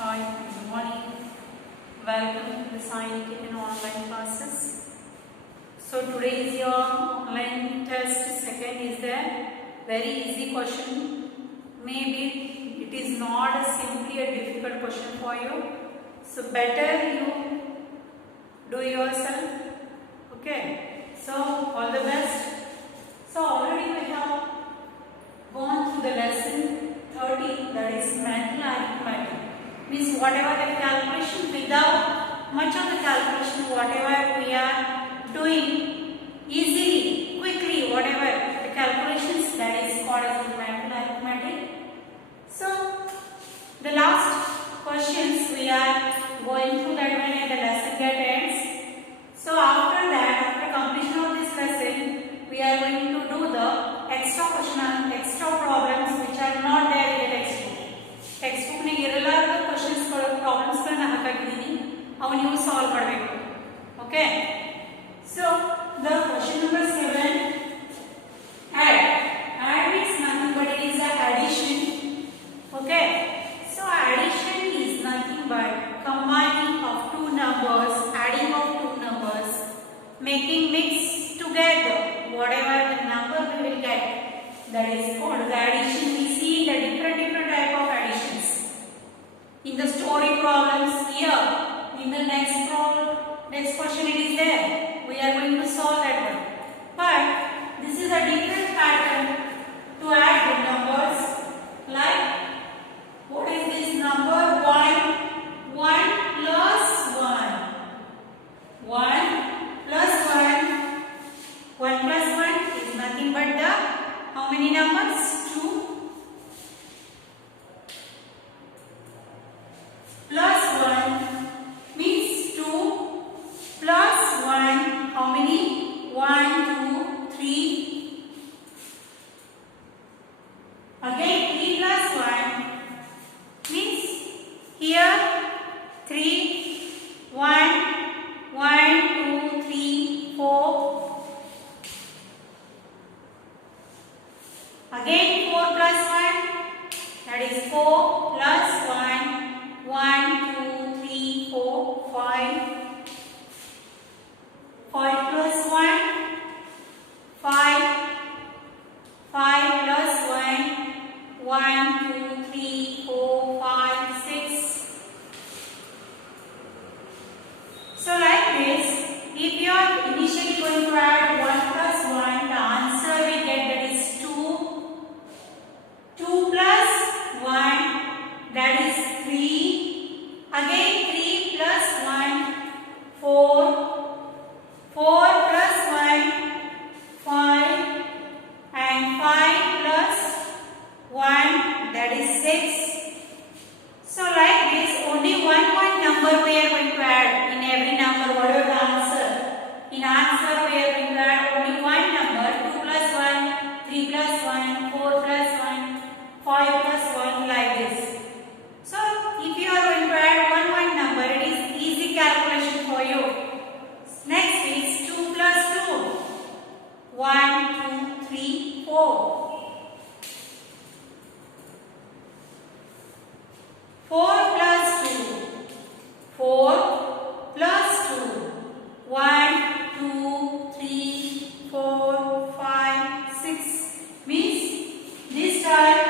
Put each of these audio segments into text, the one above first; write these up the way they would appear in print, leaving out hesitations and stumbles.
Hi, good morning. Welcome to the Sai Niketan online classes. So today is your online test. Second is the very easy question. Maybe it is not simply a difficult question for you. So better you do yourself. Okay. So all the best. So already we have gone through the lesson 30, that is mental arithmetic. Means whatever the calculation, without much of the calculation, whatever we are doing easily, quickly, whatever the calculations, that is called as the mental arithmetic. So the last questions we are going through that when the lesson get ends. So after that, after completion of this lesson, we are going to do the extra question and extra problems which are not there in the textbook. Textbook ने ಇರಲಾರದ questions problems ಗಳನ್ನ ಹಾಕಿದ್ದೀನಿ, ಅವು ನೀವು solve ಮಾಡಬೇಕು. Okay. So the question number 7, add means nothing but it is a addition. Okay. So addition is nothing but combining of two numbers, adding of two numbers, making mix together whatever the number we will get, that is called the addition. We see the different type of additions in the story problems here. In the next problem, next question it is there, we are going to solve that one. But this is a different pattern to add the numbers. Like, what is this number? 1 plus 1 plus 1 is nothing but the how many numbers? 2 plus 1 means 2 plus 1, how many? 1, 2, 3. Again 3 plus 1 means here 3, 1, 2, 3, 4. Again 4 plus 1, that is 4 plus 1, 1, 2, 3, 4, 5. 5 plus 1, 5. 5 plus 1, 1, 2, 3, 4, 5, 6. So like this, if you are initially going to add 1 plus 1, the answer we get, that is 2. 2 plus 1, that is 3. Again 3 plus 1, 4. 4 plus 1, 5. And 5 plus 1, that is 6. So like this, only one number we are going to add in every number, whatever the answer. In answer we are going to add only one number, 2 plus 1, 3 plus 1, 4 plus 1, 5 plus 1, like this. So if you are going to add one number, it is easy calculation for you. Next is 2 plus 2. 1, 2, 3, 4. 4 plus 2. 4 plus 2. 1, 2, 3, 4, 5, 6. Means this time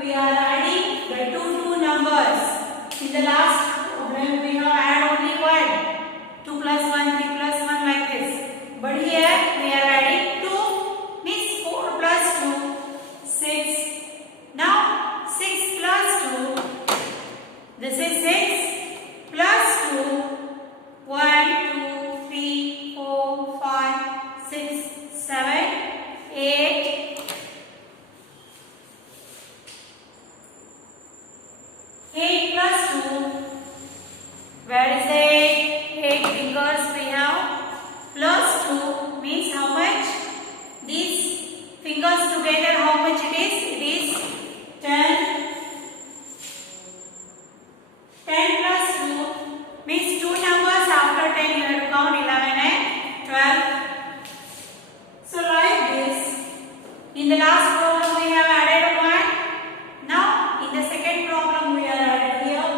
we are adding the two numbers. In the last problem we have add only 1. 2 plus 1, 3 plus 1, like this. But here we are adding 2, means 4 plus 2, 6. Now 6 plus 2, this is 6 plus 2, 1, 2, 3, 4, 5, 6, 7, 8. 8 plus 2, where is the 8 fingers we have? Plus 2 means how much? These fingers together, how much it is? It is 10. 10 plus 2 means two numbers after 10 you have to count, 11 and 12. So like this, in the last problem we have added 1. Now in the second problem we are added here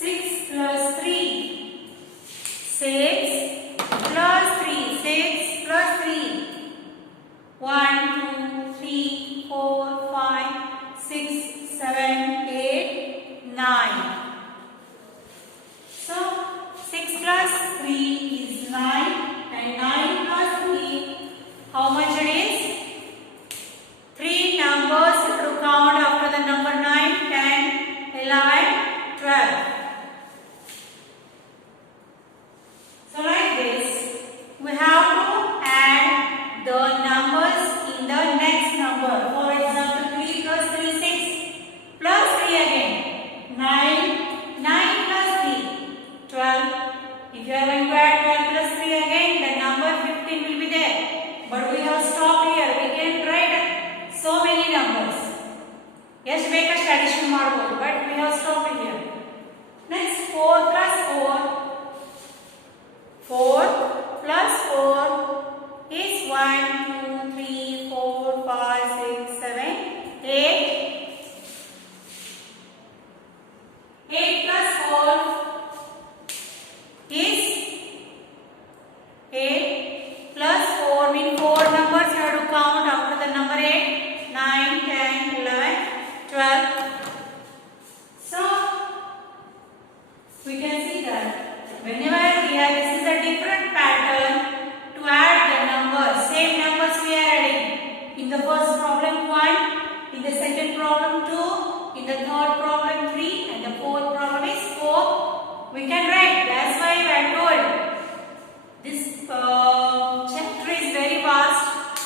6 plus 3. 6 plus 3. 6 plus 3. 1, 2, 3, 4, 5, 6, 7, 8, 9. So 6 plus 3 is 9 and 9 plus 3, how much it is? 3 numbers to count after the number 9, 10, 11, 12. So like this, we have to add the numbers in the next number. For example, 3 plus 3 is 6, plus 3 again, 9, 9 plus 3, 12. If you are going to add 12 plus 3 again, the number 15 will be there. But we have stopped here. We can write so many numbers. Yes, ಬೇಕಷ್ಟು addition ಮಾಡಬಹುದು, but we have stopped here. Next, 4 plus 4. 4 plus 4 is 1, 2, 3, 4, 5, 6, 7, 8. 8 plus 4 is 8 plus 4 means 4 numbers you have to count after the number 8, 9, 10, 11, 12. So we can see that whenever we have, this is a different pattern to add the numbers. Same numbers we are adding. In the first problem 1, in the second problem 2, in the third problem 3, and the fourth problem is 4. We can write. That's why I told this chapter is very vast.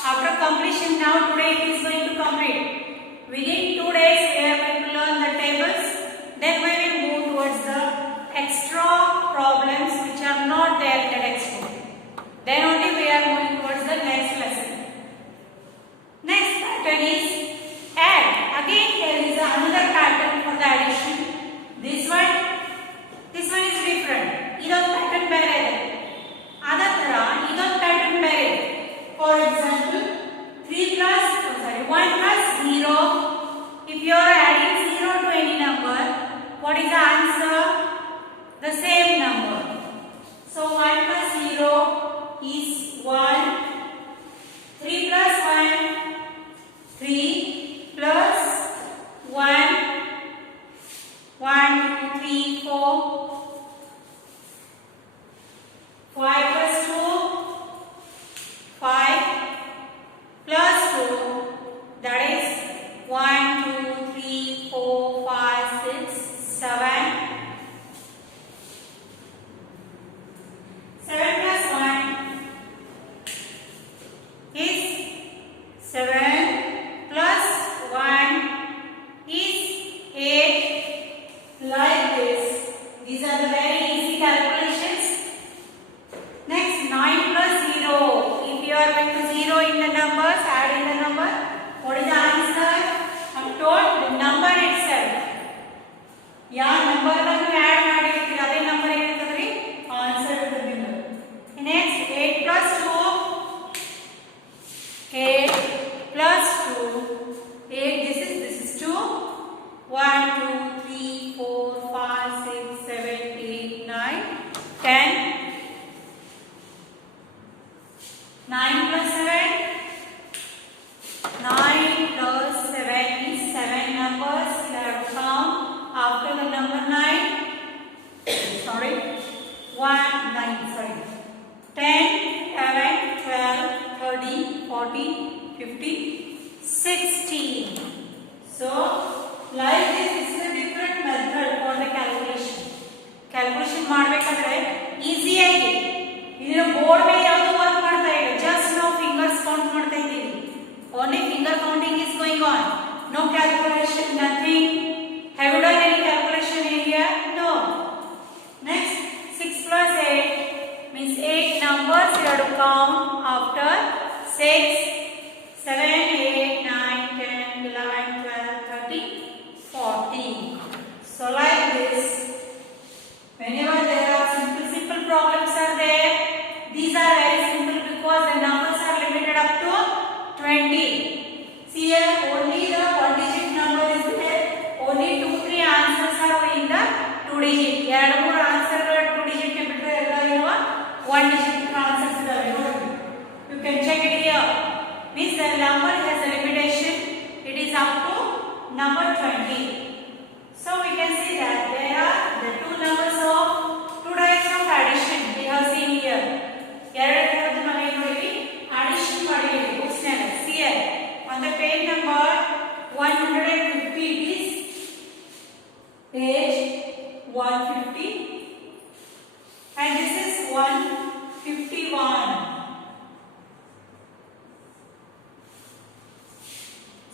After completion, now today it is going to complete. Within 2 days we are going to learn the tables. Then we will move towards the extra problems which are not there in the textbook. Then only we are moving towards the next lesson. Next pattern is add. Again there is another pattern for the addition. This one is different. Idon pattern ಬೇರೆ ಇದೆ. ಅದೇ ತರ idon pattern ಬೇರೆ. For example, 1 plus 0. If you are adding 0 to any number, what is the answer? The same number. So 1 plus 0 is 1. 3 plus 1, 3 plus 1, 1, 2, 3, 4. 5 plus 2, 5 plus 2, that is 1, 2, 3, 4, 5, 6, 7. 7 plus 1 is 7 plus 1 is 8. Like this. These are the very easy calculations. Next, 9 plus 0. If you are going to 0 in the numbers, add in the number. What is the answer? I have told the number itself. Yeah, number ಅನ್ನು add ಮಾಡಿರ್ತೀವಿ, ಅದೇ number ಏನಿರ್ತದೆ answer ಇರ್ತದೆ. Next, 8 plus 2. 8 plus 2. 8, this is 2. 1, 2, 3, 4, 5, 6, 7, 8, 9, 10. 9 plus 7. 9 plus 7 is 7 numbers. You have to count after the number 9. Sorry. 1, 9, sorry. 10, 11, 12, 13, 14, 15, 16. So, like this is a different method for the calculation. Calculation ಮಾಡಬೇಕಾದ್ರೆ easy ಆಗಿ ಇದನ್ನ board ಮೇಲೆ ಯಾವುದು work ಮಾಡ್ತಾ ಇಲ್ಲ, just ನಾವು fingers count ಮಾಡ್ತಾ ಇದ್ದೀವಿ. Only finger counting is going on. No calculation, nothing. Have you done any calculation in here? No. Next, 6 plus 8 means 8 numbers you have to count after 6, 7, 8, 9, 10, 11, 12, 13, 14. So like this, whenever there are simple problems are there, these are very simple because the numbers are limited up to 20. See here, only the one digit number is there. Only 2-3 answers are in the 2 2 digit. ಎರಡು ಮೂರು answer 2 digit ಗೆ ಬಿಟ್ಟರೆ ಎಲ್ಲ ಇರುವ 1 digit answers ಇದಾವೆ ನೋಡಿ. You can check it here. Means the number has a limitation. It is up to number 20. So we can see that there are the two numbers of two types of addition we have seen here. ಎರಡು ತರಹದ ನಾವು ಏನು ಮಾಡಿವಿ addition ಮಾಡಿವಿ books ನಲ್ಲಿ. See here on the page number 150 it is page 150 and this is 151.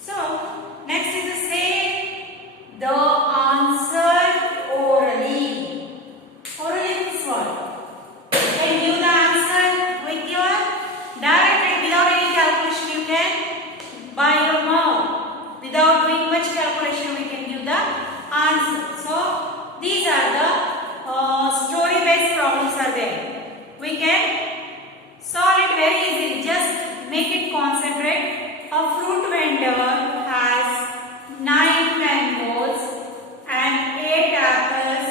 So next is the same, the answer orally. Orally means what? Can give the answer with your directly without any calculation. You can by your mouth without doing much calculation we can give the answer. So these are the story based problems are there. We can solve it very easily. Just make it concentrate. A fruit vendor has 9 mangoes and 8 apples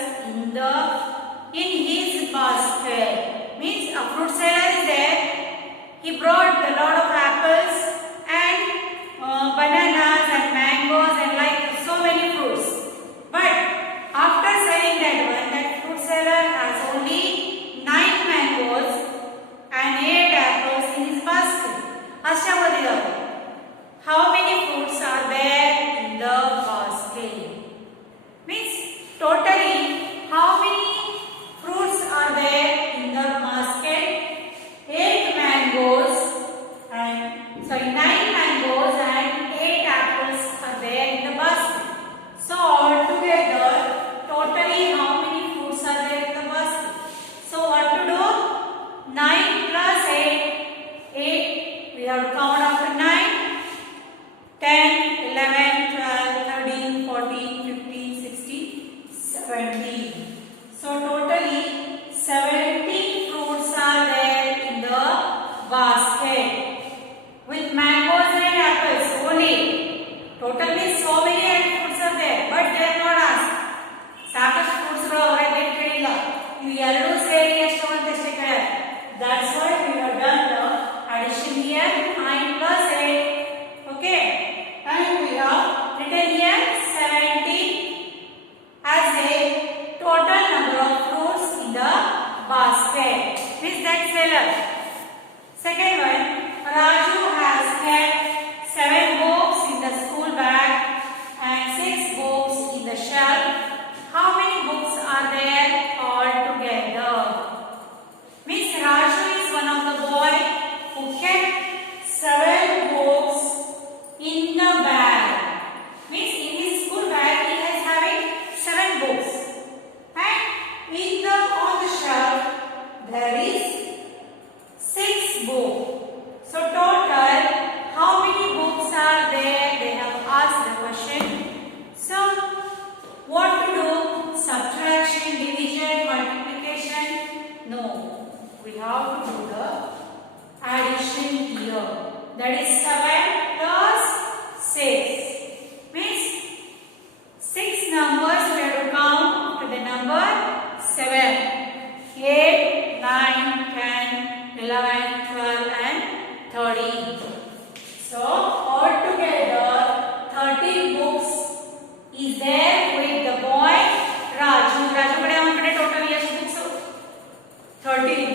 in his basket. Means a fruit seller is there. He brought a lot of apples and bananas and mangoes and like so many fruits. But after selling that one, that fruit seller has only 9 mangoes and 8 apples in his basket. Ashya bodidava. How many fruits are there in the basket? Means totally how many fruits are there in the basket? 9 mangoes and 8 apples are there in the basket. So altogether totally how many fruits are there in the basket? So what to do? 9 plus 8, 8 we have to count after 9. 10, 11, 12, 13, 14, 15, 16, 17. So totally 70 fruits are there in the basket with mangoes and apples only. Totally so many fruits are there, but they are not asked. ಸಾಕಷ್ಟು fruits ಗಳು ಅವರಿಗೆ ಕೇಳಿಲ್ಲ. ಇವು ಎರಡು ಸೇರಿ ಎಷ್ಟು ಅಂತ ಅಷ್ಟೇ ಕೇಳಿದ್ದಾರೆ. That's why we have done the addition here 9 plus 8. Okay. And we have written here 70 as a total number of fruits in the basket. Means that seller. Second one, Raju has kept 7 books in the school bag and 6 books in the shelf. How many books are there all together? Means Raju is one of the boy who kept 7 books in the bag. Means in his school bag he is having 7 books and on the shelf there is 6 books. So total how many books are there? They have asked the question. So what to do? Subtraction, division, multiplication? No. We have to do the addition here. That is 7 plus 6. Means 6 numbers we have to count to the number 7. 8, 9, 10, 11, 12 and 13. So altogether 13 books is there with the boy Raju. Raju kade avan kade total ಎಷ್ಟು books? 13.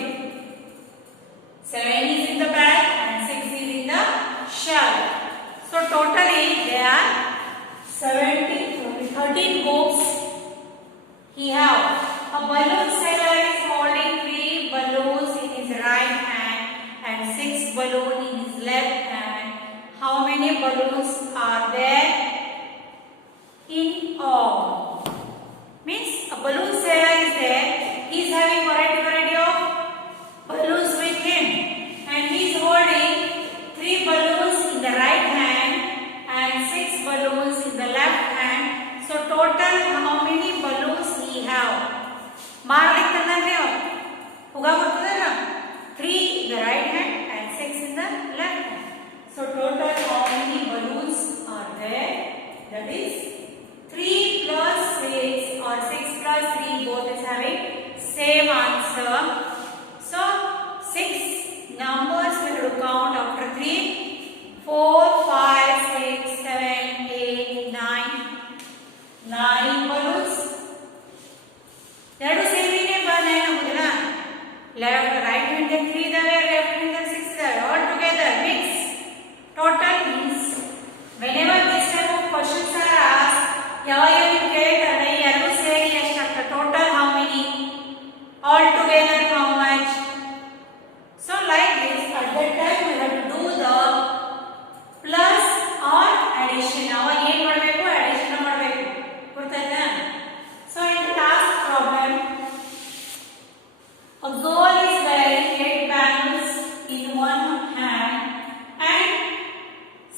7 is in the bag and 6 is in the shelf. So totally there are 13 books he have. A balloon seller is holding 3 balloons in his right hand and 6 balloons in his left hand. How many balloons are there in all? Means a balloon seller is there. He is having variety of balloons with him and he is holding 3 balloons in the right hand and 6 balloons in the left hand. So total how many balloons he have? Marlik tandandre huga bರ್ತದಲ್ಲ 3 in the right hand and 6 in the left hand. So total how many balloons are there? That is 3 plus 6 or 6 plus 3 same answer. So 6 numbers we have to count after 3. 4, 5, 6, 7, 8, 9. 9 balloons. ಎರಡು ಸೇರಿನೇ ಬಂದೇನ ಮುಗಿದಾ left right hand 3 ಇದಾವೆ left hand 6 ಇದಾವೆ all together mix total means whenever this type of questions are asked ಯಾವಾಗ ನೀವು ಕೇಳ್ತಾರೆ ಎರಡು ಸೇರಿ ಎಷ್ಟಾಗ್ತದೆ total how many all together how much. So like this at that time we have to do the plus or addition. ಅವಾಗ ಏನು ಮಾಡಬೇಕು addition ಮಾಡಬೇಕು ಗೊತ್ತಾಯ್ತಾ. So in the last problem a girl is wearing 8 bangles in one hand and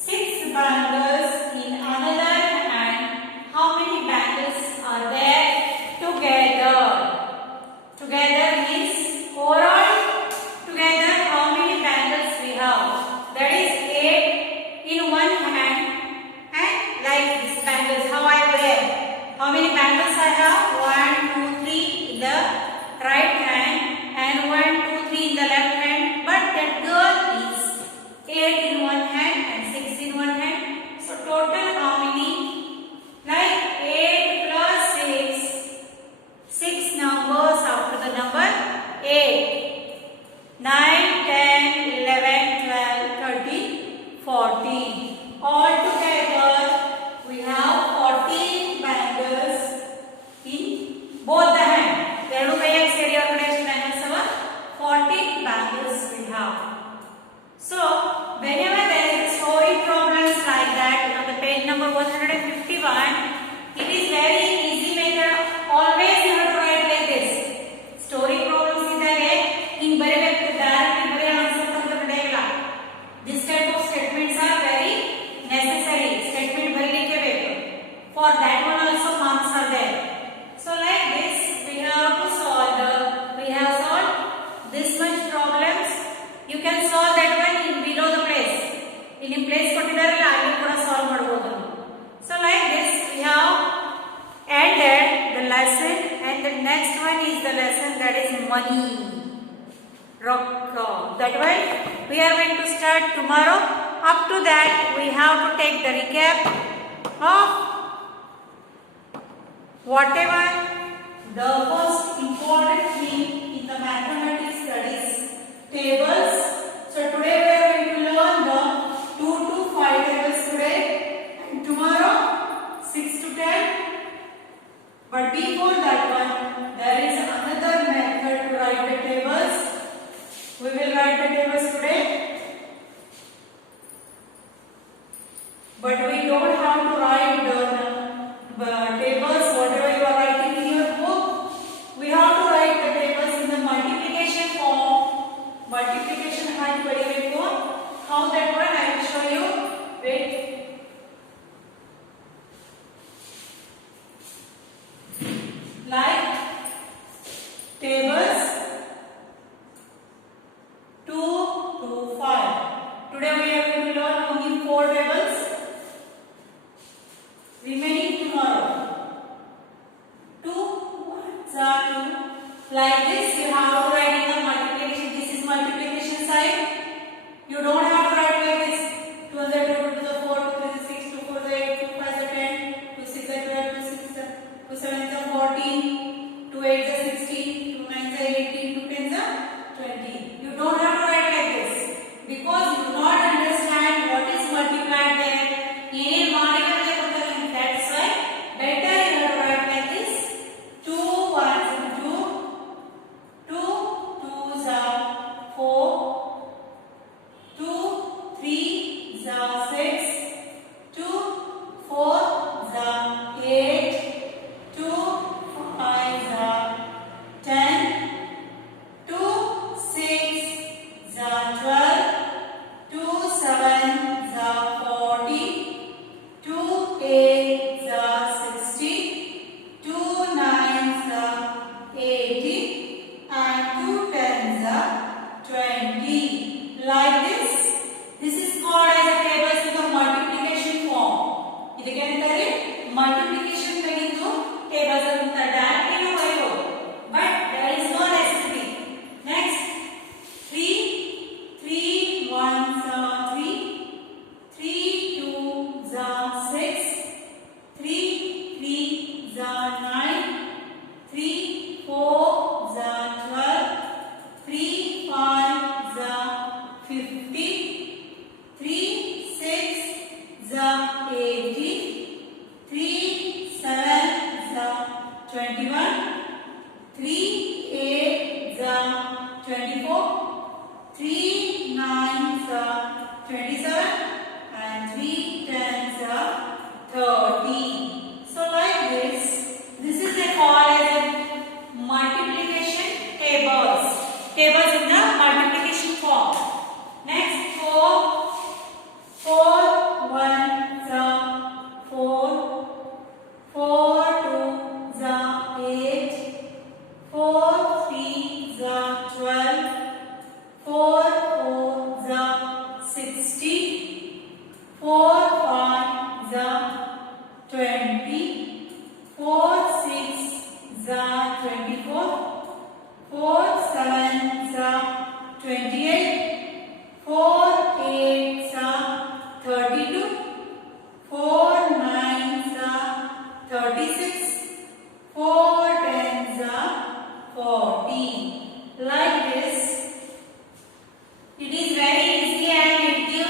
6 bangles in another hand. How many bangles are there together? Together means overall together how many bangles we have? That is 8 in one hand and like this bangles how I wear. How many bangles I have? 1, 2, 3 in the right hand and 1, 2, 3 in the left hand. But that girl is 8 in one hand and 6 in one hand. So total how many? Like 8 plus 6. 6 numbers after the number 8. 9, 10, 11, 12, 13, 14. All together we have 14 bangles in both the hand. ಎರಡು ಕೈಯಾಗ ಸೇರಿ ಅವರ ಕಡೆ ಎಷ್ಟು bangles ಅವ 14 bangles we have. So whenever there is story problems like that on the page number 151, it is very easy method. Always you have to write like this. Story problems ಇದ್ದಾಗ ಹಿಂಗ್ ಬರೆಯಬೇಕು ಡೈರೆಕ್ಟ್ ಬರೆಯ answer ಅಂತ ನಡೆಯಲ್ಲ. This type of statements are very necessary. Statement ಬರೀಲಿಕ್ಕೆ ಬೇಕು. For that one also marks are there. So like this we have to solve we have solved this much problems. You can solve that one in below the place. In place ಕೊಟ್ಟಿದ್ದಾರಲ್ಲ ಅಲ್ಲಿ ಕೂಡ solve ಮಾಡಬಹುದು. So like this we have ended the lesson and the next one is the lesson that is money. Rokka. That one we are going to start tomorrow. Up to that we have to take the recap of whatever the most important thing in the mathematics, that is tables. So today we are going to learn the 2 to 5 tables today and tomorrow 6 to 10. But before that one there is another method to write the tables. We will write the tables today, but we don't have to write the tables whatever you are writing in your book. We have to write the tables in the multiplication form. Multiplication height ಬರೀಬೇಕು. How that one I will show you. Wait. Like tables 2 to 5. Today we are going to learn only 4 tables. Remaining tomorrow. 2, 1, 2. Like this you have to write in the multiplication. This is multiplication side. You don't have to write like this. 2 and 2 to the 4, 2 to the 6, 2 4 the 8, 2 5 the 10, 2 6 the 12, 2 6 the 2 7 the 14, 2 8 the 16, 2 9 the 18, 2 10 the 20. You don't have to write like this because you do not understand what is multiplied there. ಏನೇನು ಮಾಡಿದ್ರೆ ಗೊತ್ತಾಗಲ್ಲ. That's why better you have to write like this. 2 1 2, 21. 3 8 24. 3 9 27. And 3 10 30. So like this is called as a multiplication tables. Tables in the multiplication form. Next 4 1 4, 4 2 8, 4 3 12, 4 4 60, 4 5 20, 4 6 24, 4 7 28, 4 8 32, 4 9 36, 4 10 40. Like this, it is very easy and it gives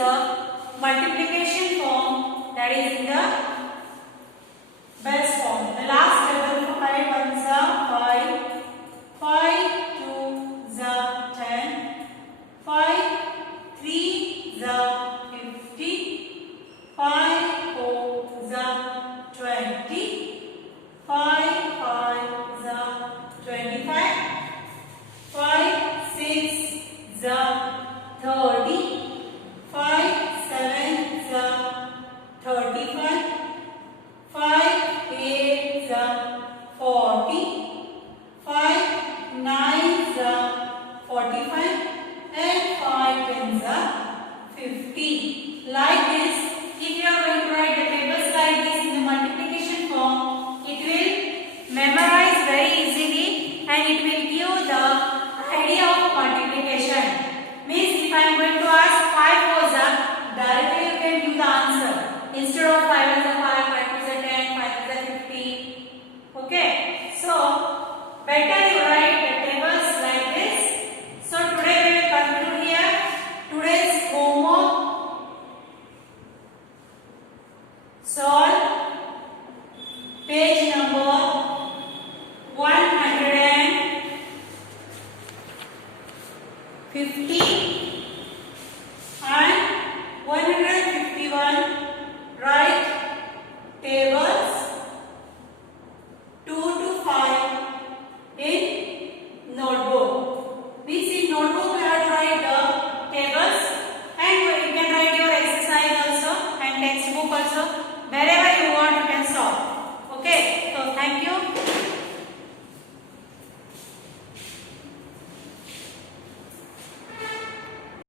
the multiplication form, that is in the best form. The last table, 5 1s 5, 5 2s 10, 5 3s 50, 5 4s 20, 5 5s 25, 5 6s 30, 5 7s 35, 5 8s 40, 5 9s 45, and 5 10s 50. Like this, if you are going to write the tables like this in the multiplication form, it will memorize very easily and it will give the idea of multiplication. Means if I am going to ask 5 4s, directly you can give the answer. Instead of 5 1s 5, 5 2s 10, 5 3s 50. Okay. So better you write the tables like this. So today we will conclude here. Today's homework. Solve page number 150 and 151. Write tables 2 to 5 in notebook. Means in notebook you have to write the tables and you can write your exercise also and textbook also. Wherever you want you can solve.